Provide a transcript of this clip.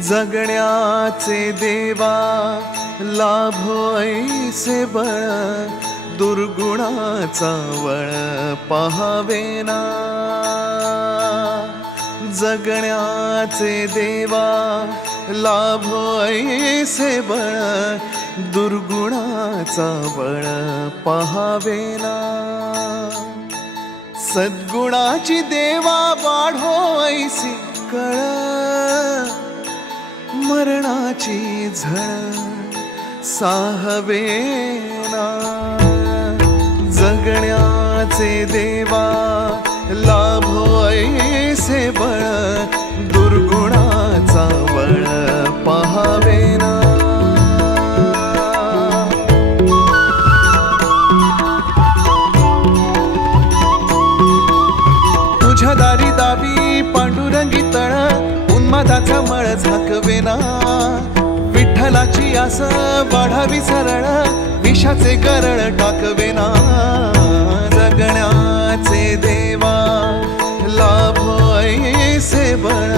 जगण्याचे देवा लाभो ऐसे बळ, दुर्गुणाचा वळ पहावेना। जगण्याचे देवा लाभो ऐसे बळ, दुर्गुणाचा बळ पहावेना। सद्गुणाची देवा वाढो ऐसी कळ, मरणाची झळ साहवेना। जगण्याचे देवा लाभो ऐसे बळ, दुर्गुणाचा बळ पहावेना। तुझ्या दारी दावी पांडुरंगी तळ, उन्मादाचा मळ झाकवेना। विठ्ठलाची आस वाढावी सरळ, विषाचे गरळ टाकवेना। जगण्याचे देवा लाभो ऐसे बळ,